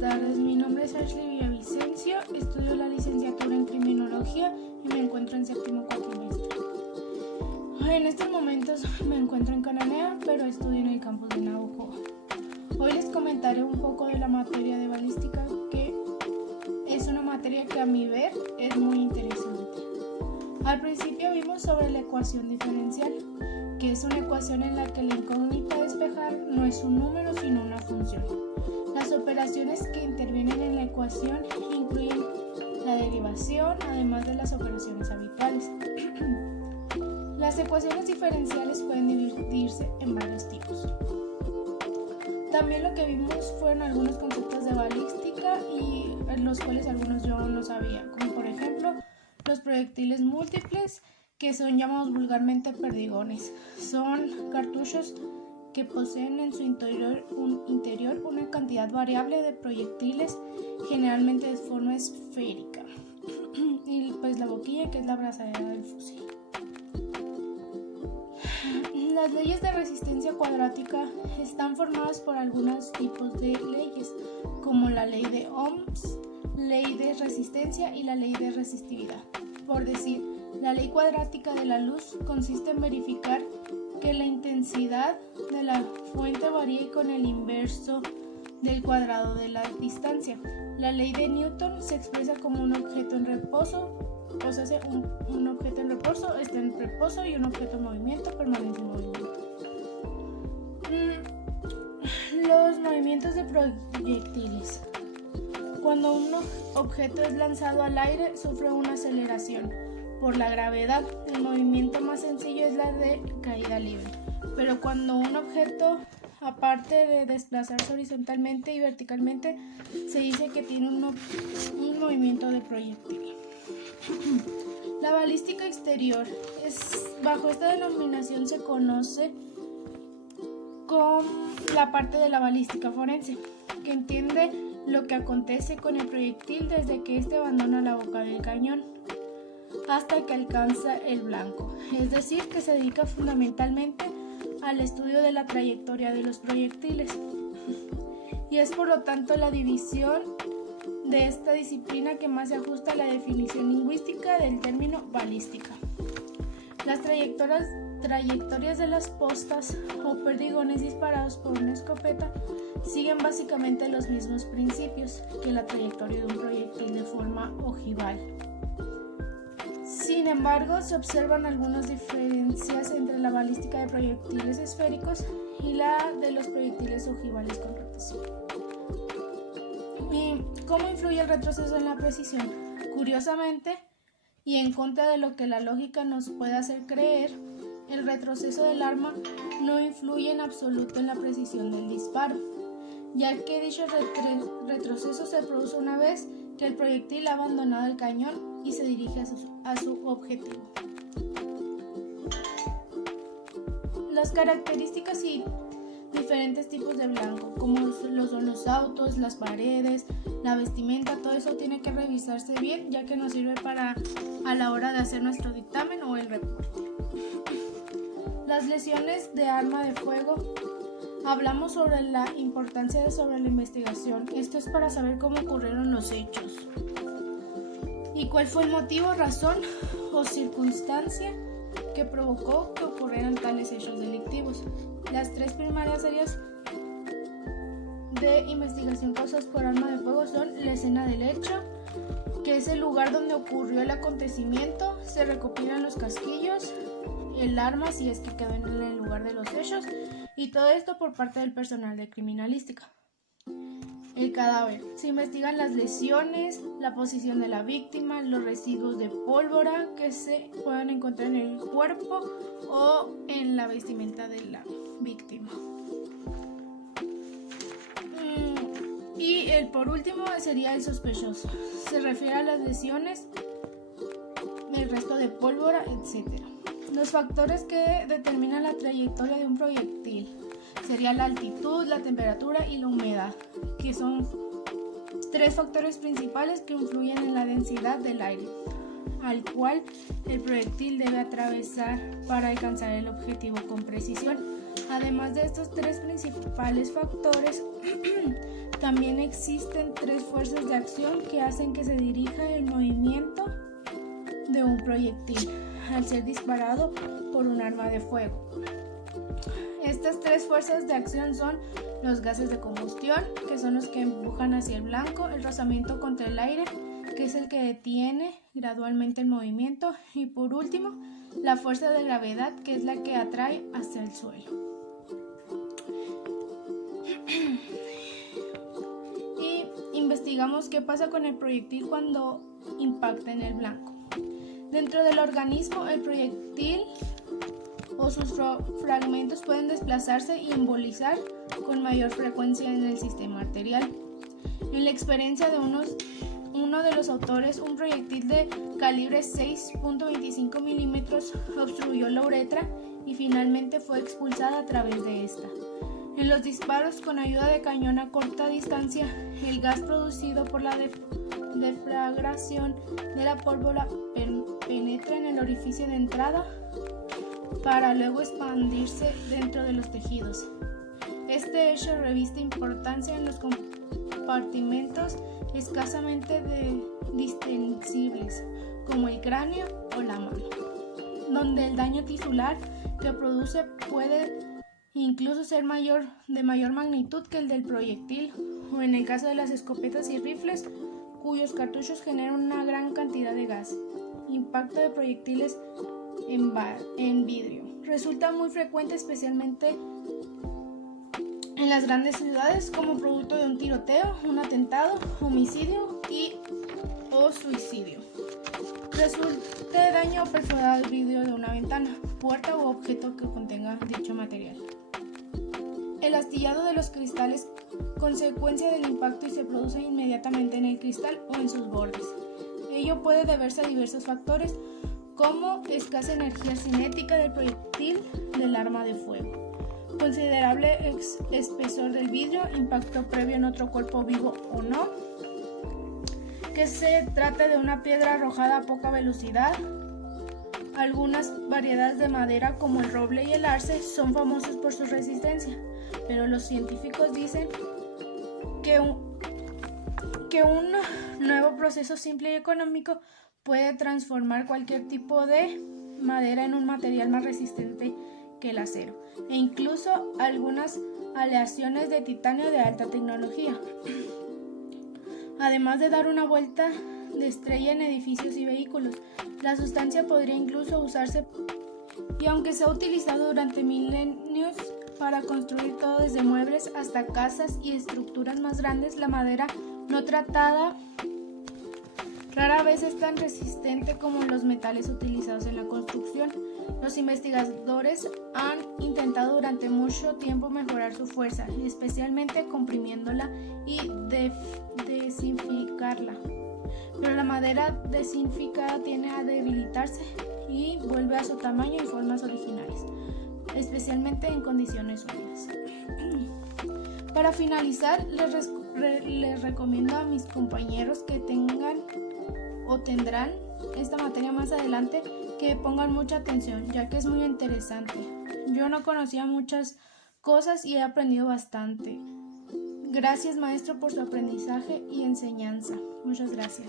tardes, mi nombre es Ashley Villavicencio, estudio la licenciatura en Criminología y me encuentro en séptimo cuatrimestre. En estos momentos me encuentro en Cananea, pero estudio en el campus de Navojoa. Hoy les comentaré un poco de la materia de balística, que es una materia que a mi ver es muy interesante. Al principio vimos sobre la ecuación diferencial, que es una ecuación en la que la incógnita a despejar no es un número sino una función. Las operaciones que intervienen en la ecuación incluyen la derivación, además de las operaciones habituales. Las ecuaciones diferenciales pueden dividirse en varios tipos. También lo que vimos fueron algunos conceptos de balística y los cuales algunos yo no sabía, como por ejemplo los proyectiles múltiples, que son llamados vulgarmente perdigones. Son cartuchos que poseen en su interior una cantidad variable de proyectiles, generalmente de forma esférica, y pues la boquilla, que es la abrazadera del fusil. Las leyes de resistencia cuadrática están formadas por algunos tipos de leyes, como la ley de Ohms, ley de resistencia y la ley de resistividad. Por decir, la ley cuadrática de la luz consiste en verificar que la intensidad de la fuente varíe con el inverso del cuadrado de la distancia. La ley de Newton se expresa como un objeto en reposo, o sea, un objeto en reposo está en reposo y un objeto en movimiento permanece en movimiento. Los movimientos de proyectiles. Cuando un objeto es lanzado al aire, sufre una aceleración por la gravedad. El movimiento más sencillo es la de caída libre. Pero cuando un objeto, aparte de desplazarse horizontalmente y verticalmente, se dice que tiene un movimiento de proyectil. La balística exterior bajo esta denominación se conoce con la parte de la balística forense, que entiende lo que acontece con el proyectil desde que éste abandona la boca del cañón hasta que alcanza el blanco, es decir, que se dedica fundamentalmente al estudio de la trayectoria de los proyectiles, y es por lo tanto la división de esta disciplina que más se ajusta a la definición lingüística del término balística. Las trayectorias de las postas o perdigones disparados por una escopeta siguen básicamente los mismos principios que la trayectoria de un proyectil de forma ojival. Sin embargo, se observan algunas diferencias entre la balística de proyectiles esféricos y la de los proyectiles ojivales con rotación. ¿Y cómo influye el retroceso en la precisión? Curiosamente, y en contra de lo que la lógica nos puede hacer creer, el retroceso del arma no influye en absoluto en la precisión del disparo, ya que dicho retroceso se produce una vez que el proyectil ha abandonado el cañón y se dirige a su objetivo. Las características y diferentes tipos de blanco, como lo son los autos, las paredes, la vestimenta, todo eso tiene que revisarse bien, ya que nos sirve a la hora de hacer nuestro dictamen o el reporte. Las lesiones de arma de fuego. Hablamos sobre la importancia sobre la investigación. Esto es para saber cómo ocurrieron los hechos y cuál fue el motivo, razón o circunstancia que provocó que ocurrieran tales hechos delictivos. Las tres primarias áreas de investigación causadas por arma de fuego son la escena del hecho, que es el lugar donde ocurrió el acontecimiento, se recopilan los casquillos, el arma si es que quedó en el lugar de los hechos, y todo esto por parte del personal de criminalística. El cadáver. Se investigan las lesiones, la posición de la víctima, los residuos de pólvora que se puedan encontrar en el cuerpo o en la vestimenta de la víctima. Y por último sería el sospechoso. Se refiere a las lesiones, el resto de pólvora, etc. Los factores que determinan la trayectoria de un proyectil sería la altitud, la temperatura y la humedad, que son tres factores principales que influyen en la densidad del aire al cual el proyectil debe atravesar para alcanzar el objetivo con precisión. Además de estos tres principales factores, también existen tres fuerzas de acción que hacen que se dirija el movimiento de un proyectil al ser disparado por un arma de fuego. Estas tres fuerzas de acción son los gases de combustión, que son los que empujan hacia el blanco, el rozamiento contra el aire, que es el que detiene gradualmente el movimiento, y por último, la fuerza de gravedad, que es la que atrae hacia el suelo. Y investigamos qué pasa con el proyectil cuando impacta en el blanco. Dentro del organismo, el proyectil o sus fragmentos pueden desplazarse y embolizar con mayor frecuencia en el sistema arterial. En la experiencia de uno de los autores, un proyectil de calibre 6.25 milímetros obstruyó la uretra y finalmente fue expulsada a través de esta. En los disparos con ayuda de cañón a corta distancia, el gas producido por la deflagración de la pólvora penetra en el orificio de entrada para luego expandirse dentro de los tejidos. Este hecho reviste importancia en los compartimentos escasamente distensibles, como el cráneo o la mano, donde el daño tisular que produce puede incluso ser de mayor magnitud que el del proyectil, o en el caso de las escopetas y rifles, cuyos cartuchos generan una gran cantidad de gas. Impacto de proyectiles en vidrio. Resulta muy frecuente, especialmente en las grandes ciudades, como producto de un tiroteo, un atentado, homicidio o suicidio. Resulte daño o perforado el vidrio de una ventana, puerta u objeto que contenga dicho material. El astillado de los cristales, consecuencia del impacto, y se produce inmediatamente en el cristal o en sus bordes. Ello puede deberse a diversos factores, como escasa energía cinética del proyectil del arma de fuego, considerable espesor del vidrio, impacto previo en otro cuerpo vivo o no, que se trata de una piedra arrojada a poca velocidad. Algunas variedades de madera, como el roble y el arce, son famosos por su resistencia, pero los científicos dicen que un nuevo proceso simple y económico puede transformar cualquier tipo de madera en un material más resistente que el acero, e incluso algunas aleaciones de titanio de alta tecnología. Además de dar una vuelta de estrella en edificios y vehículos, la sustancia podría incluso usarse, y aunque se ha utilizado durante milenios para construir todo desde muebles hasta casas y estructuras más grandes, la madera no tratada rara vez es tan resistente como los metales utilizados en la construcción. Los investigadores han intentado durante mucho tiempo mejorar su fuerza, especialmente comprimiéndola y desinficarla. Pero la madera desinficada tiende a debilitarse y vuelve a su tamaño y formas originales, especialmente en condiciones húmedas. Para finalizar, les recomiendo a mis compañeros que tengan o tendrán esta materia más adelante que pongan mucha atención, ya que es muy interesante. Yo no conocía muchas cosas y he aprendido bastante. Gracias, maestro, por su aprendizaje y enseñanza. Muchas gracias.